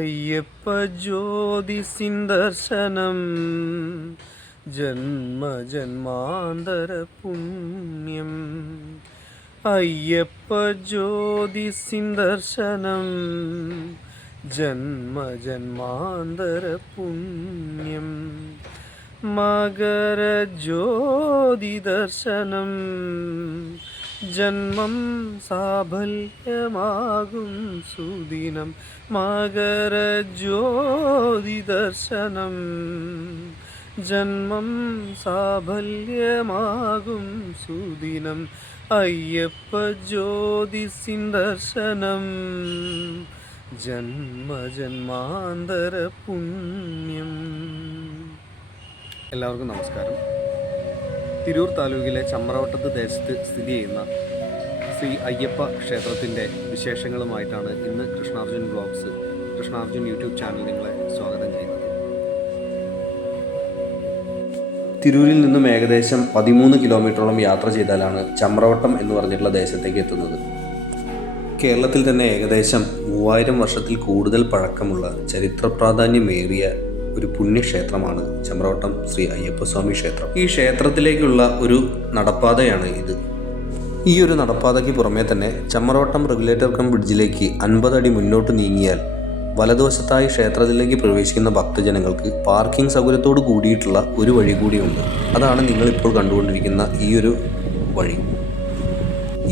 അയ്യപ്പ ജ്യോതിസിൻ ദർശനം ജന്മജന്മാന്തര പുണ്യം. അയ്യപ്പ ജ്യോതിസിൻ ദർശനം ജന്മജന്മാന്തര പുണ്യം. മകരജ്യോതി ദർശനം ജന്മം സാഫല്യമാകും സുദിനം. മകരജ്യോതി ദർശനം ജന്മം സാഫല്യമാകും സുദിനം. അയ്യപ്പ ജ്യോതിസിൻ ദർശനം ജന്മജന്മാന്തര പുണ്യം. എല്ലാവർക്കും നമസ്കാരം. തിരൂർ താലൂക്കിലെ ചമ്രവട്ടത്ത് ദേശത്ത് സ്ഥിതി ചെയ്യുന്ന ശ്രീ അയ്യപ്പ ക്ഷേത്രത്തിൻ്റെ വിശേഷങ്ങളുമായിട്ടാണ് ഇന്ന് കൃഷ്ണാർജുൻ വ്ളോഗ്സ്, കൃഷ്ണാർജുൻ യൂട്യൂബ് ചാനൽ നിങ്ങളെ സ്വാഗതം ചെയ്യുന്നത്. തിരൂരിൽ നിന്നും ഏകദേശം 13 കിലോമീറ്ററോളം യാത്ര ചെയ്താലാണ് ചമ്രവട്ടം എന്ന് പറഞ്ഞിട്ടുള്ള ദേശത്തേക്ക് എത്തുന്നത്. കേരളത്തിൽ തന്നെ ഏകദേശം 3000 വർഷത്തിൽ കൂടുതൽ പഴക്കമുള്ള ചരിത്ര പ്രാധാന്യമേറിയ ഒരു പുണ്യക്ഷേത്രമാണ് ചമ്രവട്ടം ശ്രീ അയ്യപ്പസ്വാമി ക്ഷേത്രം. ഈ ക്ഷേത്രത്തിലേക്കുള്ള ഒരു നടപ്പാതയാണ് ഇത്. ഈ ഒരു നടപ്പാതയ്ക്ക് പുറമേ തന്നെ ചമ്രവട്ടം റെഗുലേറ്റർ കം ബ്രിഡ്ജിലേക്ക് 50 അടി മുന്നോട്ട് നീങ്ങിയാൽ വലതുവശത്തായി ക്ഷേത്രത്തിലേക്ക് പ്രവേശിക്കുന്ന ഭക്തജനങ്ങൾക്ക് പാർക്കിംഗ് സൗകര്യത്തോട് കൂടിയിട്ടുള്ള ഒരു വഴി കൂടിയുണ്ട്. അതാണ് നിങ്ങളിപ്പോൾ കണ്ടുകൊണ്ടിരിക്കുന്ന ഈ ഒരു വഴി.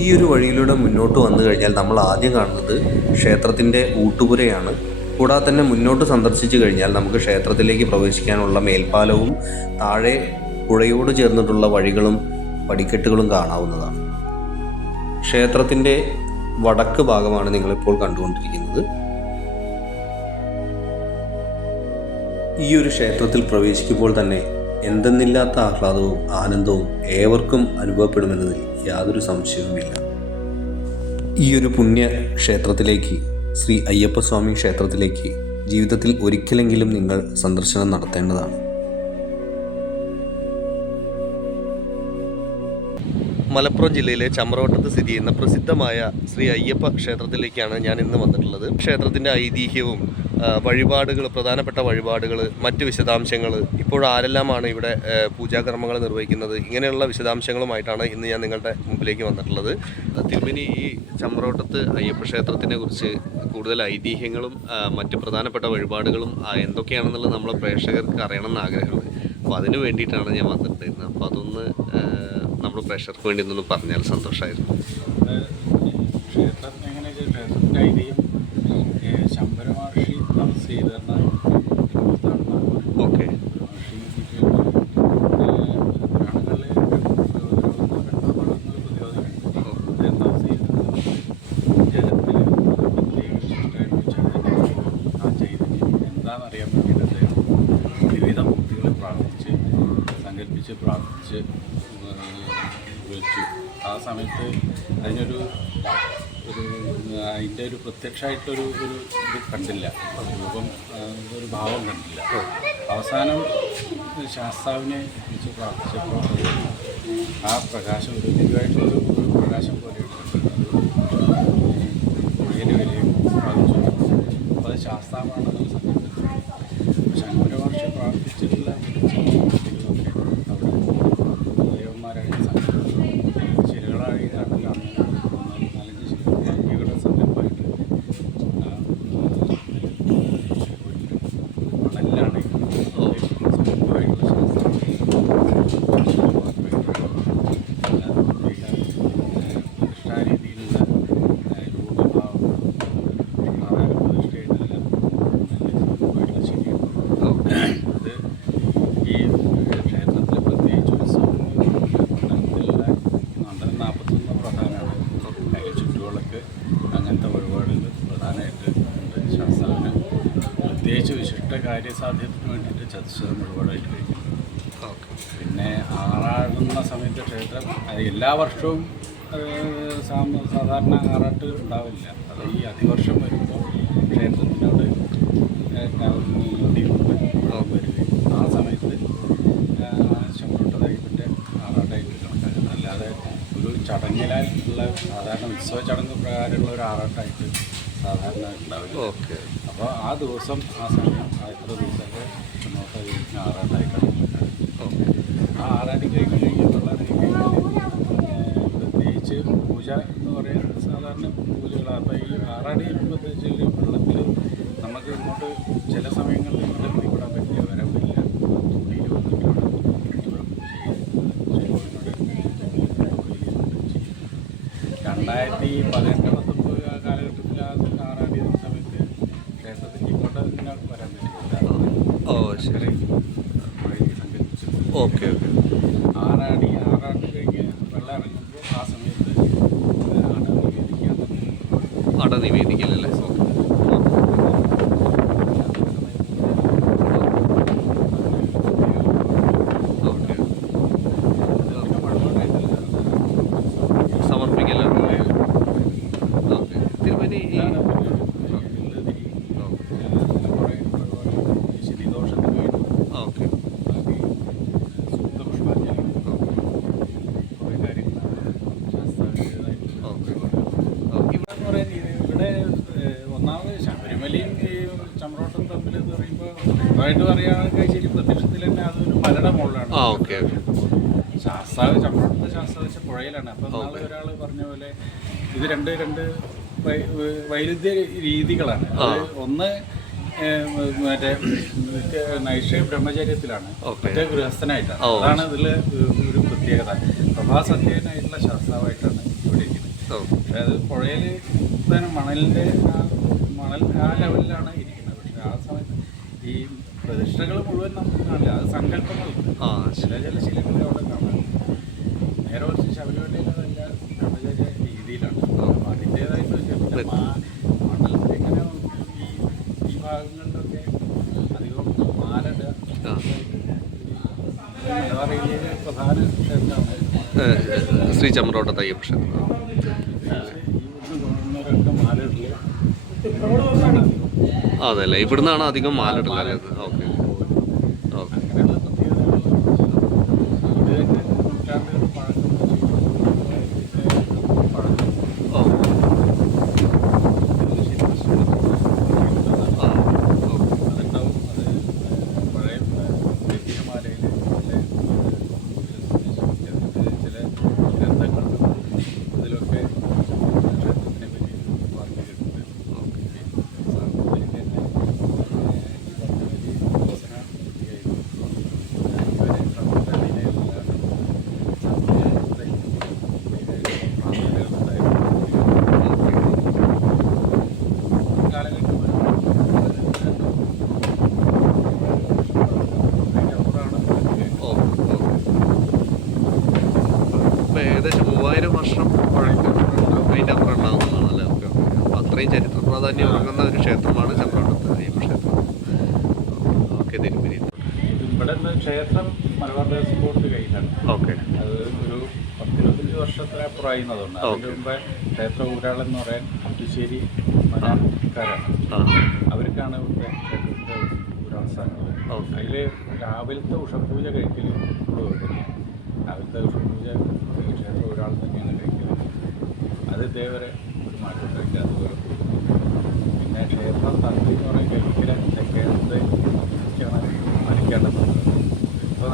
ഈ ഒരു വഴിയിലൂടെ മുന്നോട്ട് വന്നു കഴിഞ്ഞാൽ നമ്മൾ ആദ്യം കാണുന്നത് ക്ഷേത്രത്തിൻ്റെ ഊട്ടുപുരയാണ്. കൂടാതെ തന്നെ മുന്നോട്ട് സന്ദർശിച്ചു കഴിഞ്ഞാൽ നമുക്ക് ക്ഷേത്രത്തിലേക്ക് പ്രവേശിക്കാനുള്ള മേൽപ്പാലവും താഴെ പുഴയോട് ചേർന്നിട്ടുള്ള വഴികളും പടിക്കെട്ടുകളും കാണാവുന്നതാണ്. ക്ഷേത്രത്തിൻ്റെ വടക്ക് ഭാഗമാണ് നിങ്ങളിപ്പോൾ കണ്ടുകൊണ്ടിരിക്കുന്നത്. ഈ ഒരു ക്ഷേത്രത്തിൽ പ്രവേശിക്കുമ്പോൾ തന്നെ എന്തെന്നില്ലാത്ത ആഹ്ലാദവും ആനന്ദവും ഏവർക്കും അനുഭവപ്പെടുമെന്നതിൽ യാതൊരു സംശയവുമില്ല. ഈ ഒരു പുണ്യ ക്ഷേത്രത്തിലേക്ക്, ശ്രീ അയ്യപ്പസ്വാമി ക്ഷേത്രത്തിലേക്ക് ജീവിതത്തിൽ ഒരിക്കലെങ്കിലും നിങ്ങൾ സന്ദർശനം നടത്തേണ്ടതാണ്. മലപ്പുറം ജില്ലയിലെ ചമ്രവട്ടത്ത് സ്ഥിതി ചെയ്യുന്ന പ്രസിദ്ധമായ ശ്രീ അയ്യപ്പ ക്ഷേത്രത്തിലേക്കാണ് ഞാൻ ഇന്ന് വന്നിട്ടുള്ളത്. ക്ഷേത്രത്തിൻ്റെ ഐതിഹ്യവും വഴിപാടുകൾ, പ്രധാനപ്പെട്ട വഴിപാടുകൾ, മറ്റ് വിശദാംശങ്ങൾ, ഇപ്പോൾ ആരെല്ലാമാണ് ഇവിടെ പൂജാകർമ്മങ്ങൾ നിർവഹിക്കുന്നത്, ഇങ്ങനെയുള്ള വിശദാംശങ്ങളുമായിട്ടാണ് ഇന്ന് ഞാൻ നിങ്ങളുടെ മുമ്പിലേക്ക് വന്നിട്ടുള്ളത്. തിരുമേനി, ഈ ചമ്രവട്ടത്ത് അയ്യപ്പ ക്ഷേത്രത്തിനെ കുറിച്ച് കൂടുതൽ ഐതിഹ്യങ്ങളും മറ്റ് പ്രധാനപ്പെട്ട വഴിപാടുകളും എന്തൊക്കെയാണെന്നുള്ളത് നമ്മളെ പ്രേക്ഷകർക്ക് അറിയണമെന്ന് ആഗ്രഹമുണ്ട്. അപ്പോൾ അതിന് വേണ്ടിയിട്ടാണ് ഞാൻ വന്നിട്ടുണ്ടായിരുന്നത്. അപ്പോൾ അതൊന്ന് നമ്മുടെ പ്രേക്ഷകർക്ക് വേണ്ടി ഒന്ന് പറഞ്ഞാൽ സന്തോഷമായിരുന്നു. ക്ഷേത്രത്തിൻ്റെ ഐതിഹ്യം ശമ്പരമഹർഷി തപസ് ചെയ്തിരുന്ന ഓക്കെ എന്താണെന്നറിയാൻ വേണ്ടിയിട്ട് അദ്ദേഹം വിവിധ മുക്തികൾ സങ്കല്പിച്ച് പ്രാർത്ഥിച്ച് വിളിച്ചു. ആ സമയത്ത് അതിൻ്റെ ഒരു പ്രത്യക്ഷമായിട്ടൊരു ഇത് കണ്ടില്ല, രൂപം, ഒരു ഭാവം കണ്ടില്ല. അവസാനം ശാസ്താവിനെ വെച്ച് പ്രാർത്ഥിച്ചപ്പോൾ ആ പ്രകാശം ഒരു ദിവ്യമായിട്ടുള്ളൊരു പ്രകാശം പോലെയാണ്. പുഴയുടെ വിലയും ബാധിച്ചു. അപ്പോൾ അത് ശാസ്താവാണെന്നുള്ള സങ്കല്പത്തിൽ ശങ്കരമഹർഷി പ്രാർത്ഥിച്ചിട്ടുള്ള കുട്ടികളൊക്കെ അവിടെ ദേവന്മാരായ ശിലകളായി കടലാണ്. 4-5 ശിലകളുടെ സങ്കല്പമായിട്ട് മണലിലാണ് സ്വന്തമായിട്ടുള്ള ശാസ്ത്രം പ്രതിഷ്ഠാരീതിയിലുള്ള രൂപഭാവം പ്രധാന പ്രതിഷ്ഠയായിട്ടല്ല സ്വന്തമായിട്ടുള്ള ശരിയാണ്. അത് ഈ ക്ഷേത്രത്തിൽ പ്രത്യേകിച്ച് ഉത്സവങ്ങൾ മണ്ഡലത്തിലുള്ള 141 പ്രധാനമാണ്. അതിൽ ചുറ്റുവിളക്ക്, അങ്ങനത്തെ വഴിപാടുകൾ പ്രധാനമായിട്ട് ഉണ്ട്. ശാസ്താവിന് പ്രത്യേകിച്ച് വിശിഷ്ട കാര്യസാധ്യത്തിന് വേണ്ടിയിട്ട് ചതുശ്ശതം വഴിപാടായിട്ട് കഴിഞ്ഞു. പിന്നെ ആറാടുന്ന സമയത്ത് ക്ഷേത്രം എല്ലാ വർഷവും സാധാരണ ആറാട്ട് ഉണ്ടാവില്ല. അത് ഈ അതിവർഷം വരുമ്പോൾ ക്ഷേത്രത്തിനോട് വരികയും ആ സമയത്ത് ശമ്പളട്ടതായിട്ട് ആറാട്ടായിട്ട് കണക്കാക്കുന്നത്. അല്ലാതെ ഒരു ചടങ്ങിലാൽ ഉള്ള സാധാരണ ഉത്സവ ചടങ്ങ് പ്രകാരമുള്ള ഒരു ആറാട്ടായിട്ട് സാധാരണ ഉണ്ടാവില്ല. ഓക്കെ. അപ്പോൾ ആ ദിവസം ആ സമയം എത്ര ദിവസമൊക്കെ നമുക്ക് ആറാട്ടായിട്ടാണ്. ആ ആറാടി കഴിഞ്ഞ് കഴിഞ്ഞിട്ടുള്ള പ്രത്യേകിച്ച് പൂജ എന്ന് പറയുന്നത് സാധാരണ പൂജകളാണ്. അപ്പോൾ ഈ ആറാടി പ്രത്യേകിച്ച് വെള്ളത്തിൽ നമുക്ക് ഇങ്ങോട്ട് ചില സമയങ്ങളിൽ ഇങ്ങോട്ട് എത്തിപ്പെടാൻ പറ്റില്ല, വരാൻ പറ്റില്ല. തുണിയിൽ വന്നിട്ടാണ് ഇവിടെ ചെയ്യുന്നത്. 2018-19 ആ കാലഘട്ടത്തിൽ ആ ആറാടി സമയത്ത് ക്ഷേത്രത്തിൽ ഇങ്ങോട്ട് ഇങ്ങനെ വരാൻ പറ്റില്ല. ഓ ശരി. Okay okay. ആറാട്ട് കഴിഞ്ഞ് വെള്ളം ഇറങ്ങുമ്പോൾ ആ സമയത്ത് അട നിവേദിക്കലല്ലേ? സമർപ്പിക്കലാണ്. ഓക്കെ. തിരുമേനി ശനിദോഷത്തിന് വേണ്ടി ഓക്കെ. ഇവിടെ ഒന്നാമത് ശബരിമലയും ഈ ചമ്രോട്ടും തമ്മിൽ എന്ന് പറയുമ്പോൾ പൊതുവായിട്ട് പറയുകയാണെങ്കിൽ ശരി പ്രത്യക്ഷത്തിൽ തന്നെ അതൊരു മലയുടെ മുകളിലാണ്. ഓക്കെ. ശാസ്താവ് ചമ്രോട്ടത്തെ ശാസ്താവ് വെച്ച പുഴയിലാണ്. അപ്പം നാളെ ഒരാൾ പറഞ്ഞ പോലെ ഇത് രണ്ട് വൈരുദ്ധ്യ രീതികളാണ്. അത് ഒന്ന് മറ്റേ നൈഷ്ഠ ബ്രഹ്മചര്യത്തിലാണ്, മറ്റേ ഗൃഹസ്ഥനായിട്ടാണ്. അതാണ് ഇതിൽ ഒരു പ്രത്യേകത. പ്രഭാസത്യനായിട്ടുള്ള ശാസ്താവായിട്ടാണ് ഇവിടെ ഇരിക്കുന്നത്. പക്ഷേ അത് പുഴയിൽ തന്നെ മണലിൻ്റെ മണൽ ആ ലെവലിലാണ് ഇരിക്കുന്നത്. പക്ഷേ ആ സമയത്ത് ഈ പ്രതിഷ്ഠകൾ മുഴുവൻ നമുക്ക് കാണില്ല, അത് സങ്കല്പങ്ങളുണ്ട്. ചില ശീലങ്ങൾ അവിടെ കാണാം. നേരെ കുറച്ച് ശബരിമലയിലതല്ല ബ്രഹ്മചര്യ രീതിയിലാണ്. അതിൻ്റേതായിട്ട് മണലിൻ്റെ ഇങ്ങനെ ഈ ഭാഗങ്ങളിലൊക്കെ അധികം മാലിടുക മലബാർ ഏരിയയിലെ പ്രധാന ക്ഷേത്രമാണ് ശ്രീ ചമ്രോട്ട അയ്യപ്പ ക്ഷേത്രം. ഗവർണറൊക്കെ മാലിടില്ല. അതല്ലേ, ഇവിടുന്നാണ് അധികം മാലിടുന്നത്. Okay okay. അങ്ങനെയുള്ള പ്രത്യേകതകൾ ഇത് തന്നെ നൂറ്റാണ്ടുകൾ പഴക്കം ഓ അതുണ്ടാവും. അത് പഴയ ദേശീയമാലയിൽ ചില ഗ്രന്ഥങ്ങളിലും ഇതിലൊക്കെ ക്ഷേത്രത്തിനെ പറ്റി പറഞ്ഞിട്ടുണ്ട്. സാമൂഹിക തന്നെ വികസന ഏകദേശം 3000 വർഷം പഴക്കം അതിൻ്റെ അപ്പുറം ഉണ്ടാകുന്നതാണല്ലേ? Okay okay. അപ്പോൾ അത്രയും ചരിത്ര പ്രാധാന്യം ഉറങ്ങുന്ന ഒരു ക്ഷേത്രമാണ് ചമ്രോട്ടത്ത് അയ്യപ്പ ക്ഷേത്രം. ഓക്കെ. തിരുമേനി ഇവിടെ ക്ഷേത്രം മലബാർ ദേവസ്വം ബോർഡ് കയ്യിലാണ്. ഓക്കെ. അത് ഒരു 10-25 വർഷത്തിന് അപ്പുറമായിരുന്നതുകൊണ്ട് അതിൻ്റെ മുമ്പ് ക്ഷേത്ര ഊരാളെന്ന് പറയാൻ കുട്ടിശ്ശേരി മലക്കാരാണ്. അവർക്കാണ് ഇവിടുത്തെ ക്ഷേത്രത്തിൻ്റെ ഊരാളസ്ഥാനം. അതിൽ രാവിലത്തെ ഉഷപൂജ കഴിക്കൽ രാവിലത്തെ ഉഷപൂജ ക്ഷേത്ര ഊരാൾ തന്നെയാണ് കഴിക്കുന്നത്. അത് ഇതേവരെ ഒരു മാറ്റം കഴിക്കുക. അതുപോലെ പിന്നെ ക്ഷേത്രം തന്ത്രി എന്ന് പറയുന്നത് കഴിക്കല തെക്കേത്തെ മരിക്കേണ്ടതുണ്ട്. ഇപ്പോൾ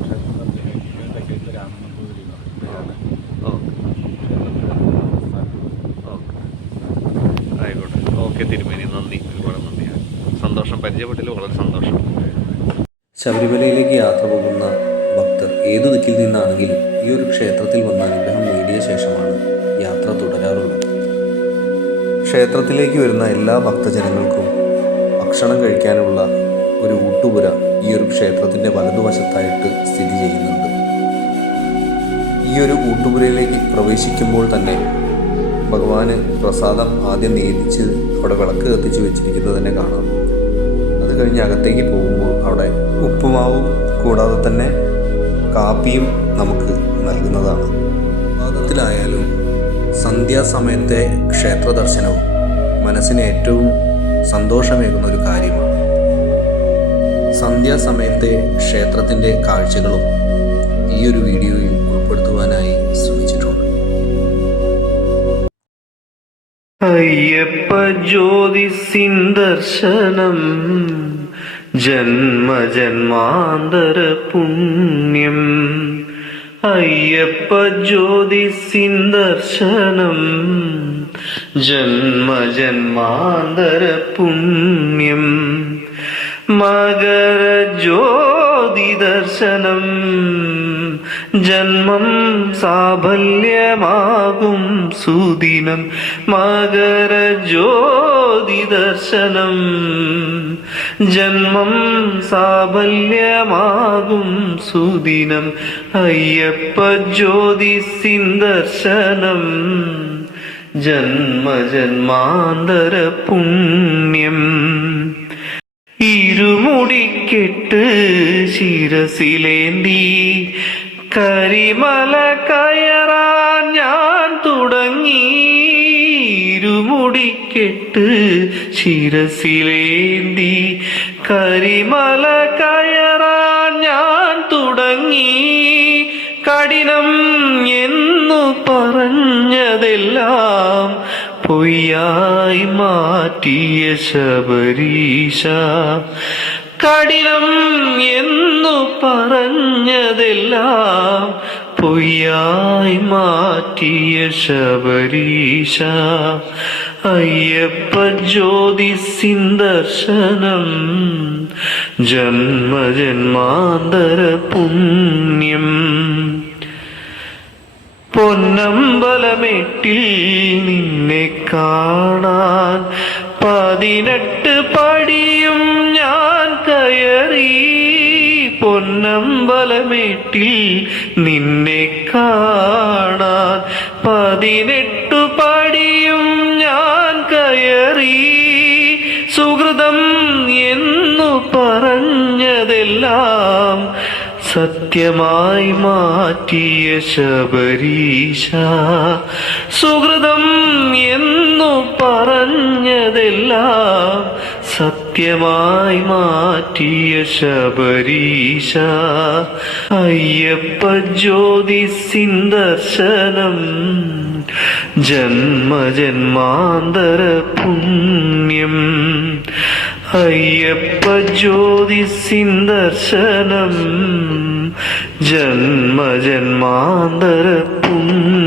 ക്ഷേത്രം തന്ത്രി കഴിക്കുന്നത് തെക്കേത്തെ രാമനമ്പൂതിരി എന്ന് പറയും. ആയിക്കോട്ടെ. ഓക്കെ തിരുമേനി, നന്ദി, ഒരുപാട് നന്ദി. സന്തോഷം, പരിചയപ്പെട്ടില്ല, വളരെ സന്തോഷം. ശബരിമലയിലേക്ക് യാത്ര പോകുന്ന ഭക്തർ ഏതു ദിക്കിൽ നിന്നാണെങ്കിലും ഈ ഒരു ക്ഷേത്രത്തിൽ വന്ന് അനുഗ്രഹം നേടിയ ശേഷമാണ് യാത്ര തുടരാറുള്ളത്. ക്ഷേത്രത്തിലേക്ക് വരുന്ന എല്ലാ ഭക്തജനങ്ങൾക്കും ഭക്ഷണം കഴിക്കാനുള്ള ഒരു ഊട്ടുപുര ഈ ഒരു ക്ഷേത്രത്തിൻ്റെ വലതുവശത്തായിട്ട് സ്ഥിതി ചെയ്യുന്നുണ്ട്. ഈ ഒരു ഊട്ടുപുരയിലേക്ക് പ്രവേശിക്കുമ്പോൾ തന്നെ ഭഗവാന് പ്രസാദം ആദ്യം നേദിച്ച് അവിടെ വിളക്ക് കത്തിച്ച് വെച്ചിരിക്കുന്നത് തന്നെ കാണാം. അത് കഴിഞ്ഞ് അകത്തേക്ക് പോകുമ്പോൾ അവിടെ ഉപ്പുമാവും കൂടാതെ തന്നെ കാപ്പിയും നമുക്ക് നൽകുന്നതാണ്. പ്രഭാതത്തിലായാലും സന്ധ്യാസമയത്തെ ക്ഷേത്ര ദർശനവും മനസ്സിന് ഏറ്റവും സന്തോഷമേകുന്ന ഒരു കാര്യമാണ്. സന്ധ്യാസമയത്തെ ക്ഷേത്രത്തിൻ്റെ കാഴ്ചകളും ഈ ഒരു വീഡിയോയിൽ ഉൾപ്പെടുത്തുവാനായി ശ്രമിച്ചിട്ടുണ്ട്. അയ്യപ്പ ജ്യോതിസിൻ ദർശനം ജന്മജന്മാന്തര പുണ്യം. അയ്യപ്പ ജ്യോതിസിൻ ദർശനം ജന്മജന്മാന്തര പുണ്യം. മകര ജ്യോതി ദർശനം ജന്മം സാഫല്യമാകും സുദിനം. മകര ജ്യോതി ദർശനം ജന്മം സാഫല്യമാകും സുദിനം. അയ്യപ്പ ജ്യോതിസിൻ ദർശനം ജന്മജന്മാന്തര പുണ്യം. ഇരുമുടിക്കെട്ട് ശിരസിലേന്തി കരിമല കയറാൻ ഞാൻ തുടങ്ങി. ഇരുമുടിക്കെട്ട് ശിരസിലേന്തി കരിമല കയറാൻ ഞാൻ തുടങ്ങി. കഠിനം എന്നു പറഞ്ഞതെല്ലാം പൊയ്യായി മാറ്റിയ ശബരീശ. കഠിനം എന്നു പറഞ്ഞതെല്ലാം പൊയ്യായി മാറ്റിയ ശബരീശ. അയ്യപ്പ ജ്യോതിസിൻ ദർശനം ജന്മജന്മാന്തര പുണ്യം. പൊന്നമ്പലമേട്ടിൽ നിന്നെ കാണാൻ 18 പടിയും ഞാൻ കയറി. പൊന്നമ്പലമേട്ടിൽ നിന്നെ കാണാൻ 18 പടിയും ഞാൻ കയറി. സുഹൃതം എന്നു പറഞ്ഞതെല്ലാം സത്യമായി മാറ്റിയ ശബരീശ. സുഹൃതം എന്നു പറഞ്ഞതെല്ലാം സത്യമായി മാറ്റിയ ശബരീശ. അയ്യപ്പ ജ്യോതിസിൻ ദർശനം ജന്മജന്മാന്തര പുണ്യം. അയ്യപ്പ ജ്യോതിസിൻ ദർശനം ജന്മജന്മാന്തര പുണ്യം.